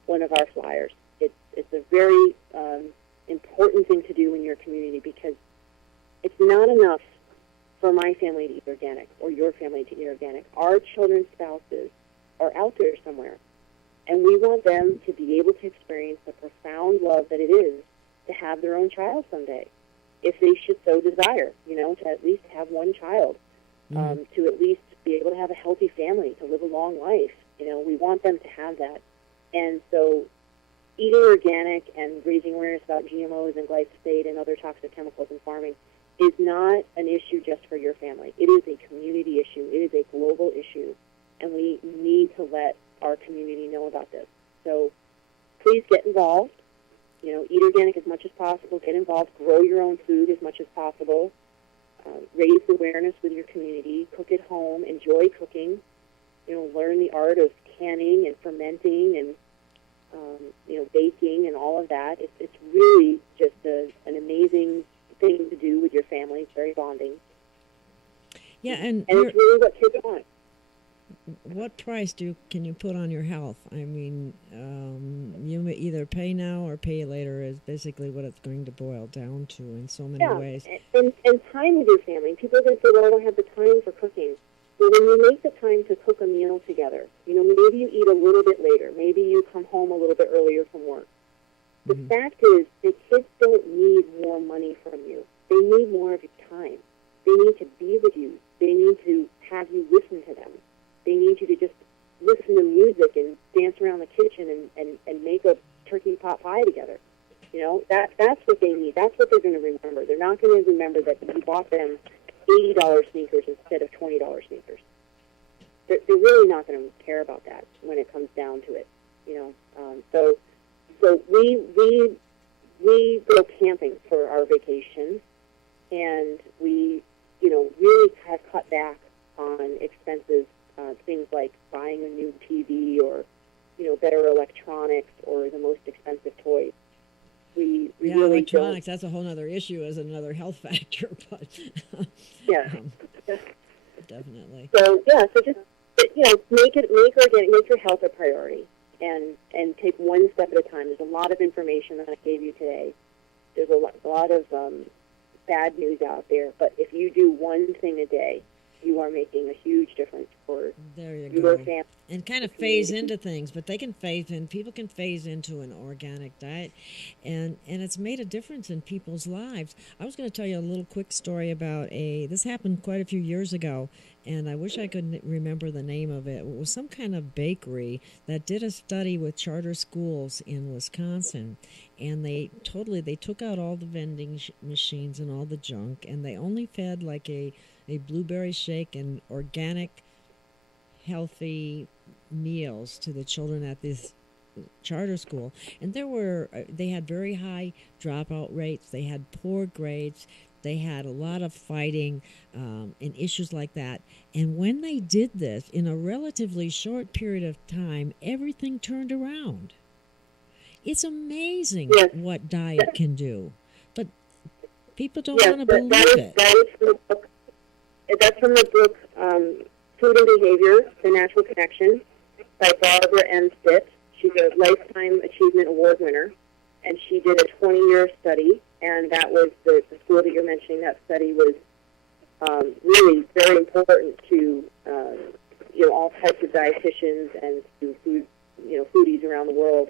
one of our flyers. It's a very important thing to do in your community, because it's not enough for my family to eat organic or your family to eat organic. Our children's spouses are out there somewhere, and we want them to be able to experience the profound love that it is to have their own child someday, if they should so desire, to at least have one child, to at least be able to have a healthy family, to live a long life. We want them to have that. And so eating organic and raising awareness about GMOs and glyphosate and other toxic chemicals in farming is not an issue just for your family. It is a community issue. It is a global issue, and we need to let our community know about this. So please get involved. Eat organic as much as possible. Get involved. Grow your own food as much as possible. Raise awareness with your community. Cook at home. Enjoy cooking. Learn the art of canning and fermenting and baking and all of that. It's really just an amazing thing to do with your family. It's very bonding. Yeah, and it's really what kids want. What price can you put on your health? I mean, you may either pay now or pay later is basically what it's going to boil down to in so many ways. And time with your family. People are going to say, well, I don't have the time for cooking. Well, when you make the time to cook a meal together, maybe you eat a little bit later. Maybe you come home a little bit earlier from work. The fact is, the kids don't need more money from you. They need more of your time. They need to be with you. They need to have you listen to them. They need you to just listen to music and dance around the kitchen and make a turkey pot pie together. You know, that's what they need. That's what they're going to remember. They're not going to remember that you bought them $80 sneakers instead of $20 sneakers. They're really not going to care about that when it comes down to it. You know, so we go camping for our vacations, and we, you know, really have cut back on expensive things like buying a new TV or, you know, better electronics or the most expensive toys. We really electronics, that's a whole other issue as another health factor, but yeah. Definitely. So just, you know, make your health a priority and take one step at a time. There's a lot of information that I gave you today. There's a lot of bad news out there, but if you do one thing a day, you are making a huge difference for your family. And kind of phase into things, but they can phase in. People can phase into an organic diet, and it's made a difference in people's lives. I was going to tell you a little quick story about this happened quite a few years ago, and I wish I could remember the name of it. It was some kind of bakery that did a study with charter schools in Wisconsin, and they took out all the vending machines and all the junk, and they only fed like a blueberry shake and organic, healthy meals to the children at this charter school. And they had very high dropout rates. They had poor grades. They had a lot of fighting and issues like that. And when they did this, in a relatively short period of time, everything turned around. It's amazing what diet can do. But people don't want to believe it. That is from the book. That's from the book Food and Behavior, The Natural Connection, by Barbara M. Stitt. She's a Lifetime Achievement Award winner, and she did a 20-year study, and that was the school that you're mentioning. That study was really very important to all types of dietitians and to foodies around the world.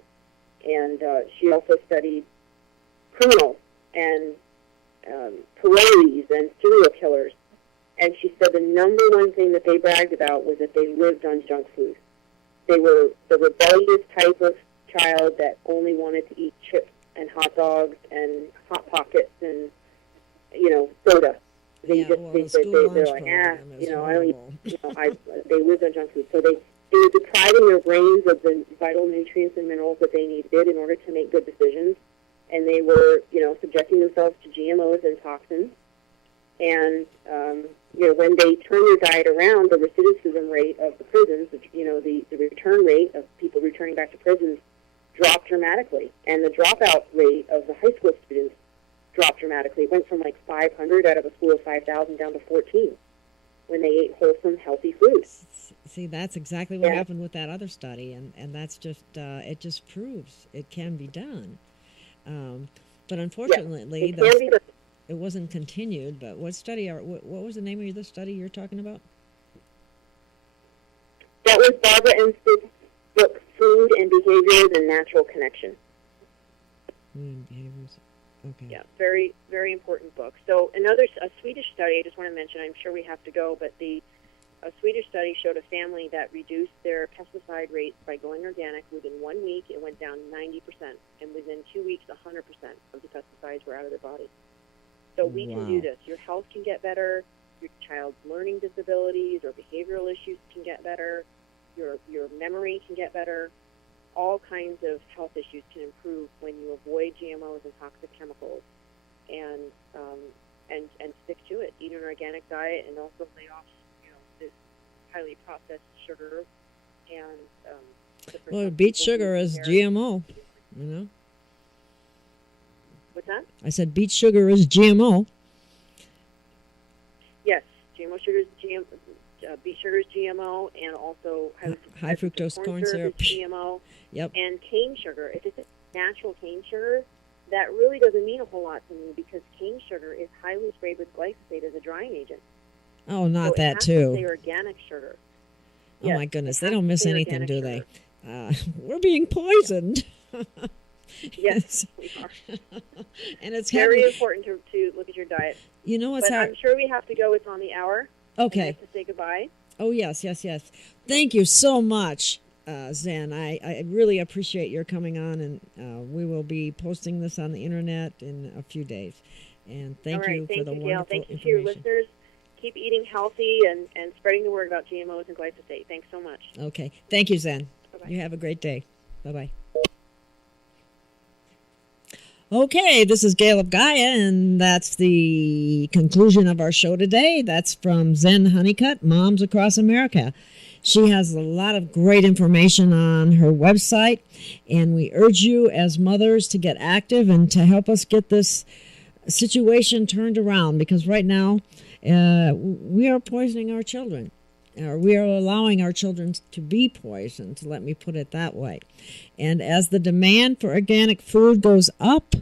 And she also studied criminals and parolees and serial killers. And she said the number one thing that they bragged about was that they lived on junk food. They were the rebellious type of child that only wanted to eat chips and hot dogs and Hot Pockets and, soda. They're like, I don't eat, they lived on junk food. So they were depriving their brains of the vital nutrients and minerals that they needed in order to make good decisions. And they were, subjecting themselves to GMOs and toxins. And, when they turn their diet around, the recidivism rate of the prisons, the return rate of people returning back to prisons dropped dramatically. And the dropout rate of the high school students dropped dramatically. It went from like 500 out of a school of 5,000 down to 14 when they ate wholesome, healthy food. See, that's exactly what happened with that other study. And that's just, it just proves it can be done. But unfortunately, it wasn't continued, but what was the name of the study you're talking about? That was Barbara M. Stitt's book, Food and Behavior, The Natural Connection. Food and Behaviors. Okay. Yeah, very, very important book. So a Swedish study, I just want to mention, I'm sure we have to go, but a Swedish study showed a family that reduced their pesticide rates by going organic. Within 1 week, it went down 90%, and within 2 weeks, 100% of the pesticides were out of their body. So we can do this. Your health can get better. Your child's learning disabilities or behavioral issues can get better. Your memory can get better. All kinds of health issues can improve when you avoid GMOs and toxic chemicals, and stick to it. Eat an organic diet, and also lay off this highly processed sugar and. Beet sugar is GMO. What's that? I said beet sugar is GMO. Yes, GMO sugar is GMO. Beet sugar is GMO, and also high fructose corn syrup is GMO. Yep. And cane sugar. If it's natural cane sugar, that really doesn't mean a whole lot to me because cane sugar is highly sprayed with glyphosate as a drying agent. Oh, not so that too. It has to say organic sugar. Oh my goodness, they don't miss anything, do they? We're being poisoned. Yes, we are. And it's very important to look at your diet. You know what's but hard? I'm sure we have to go. It's on the hour. Okay. We have to say goodbye. Oh, yes. Thank you so much, Zen. I really appreciate your coming on, and we will be posting this on the internet in a few days. And thank you for the wonderful Thank you information. to your listeners. Keep eating healthy and spreading the word about GMOs and glyphosate. Thanks so much. Okay. Thank you, Zen. Bye-bye. You have a great day. Bye-bye. Okay, this is Gail of Gaia, and that's the conclusion of our show today. That's from Zen Honeycutt, Moms Across America. She has a lot of great information on her website, and we urge you as mothers to get active and to help us get this situation turned around, because right now we are poisoning our children. Or we are allowing our children to be poisoned, let me put it that way. And as the demand for organic food goes up,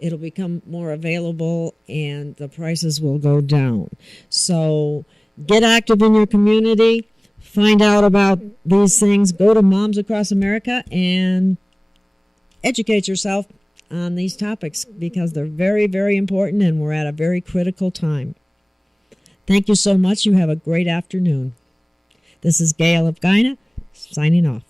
it'll become more available and the prices will go down. So get active in your community, find out about these things, go to Moms Across America and educate yourself on these topics, because they're very, very important and we're at a very critical time. Thank you so much. You have a great afternoon. This is Gail of Gaia, signing off.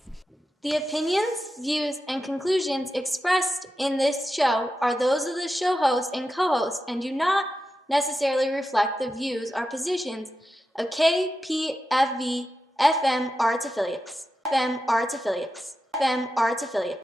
The opinions, views, and conclusions expressed in this show are those of the show host and co-host and do not necessarily reflect the views or positions of KPFV FM or its affiliates.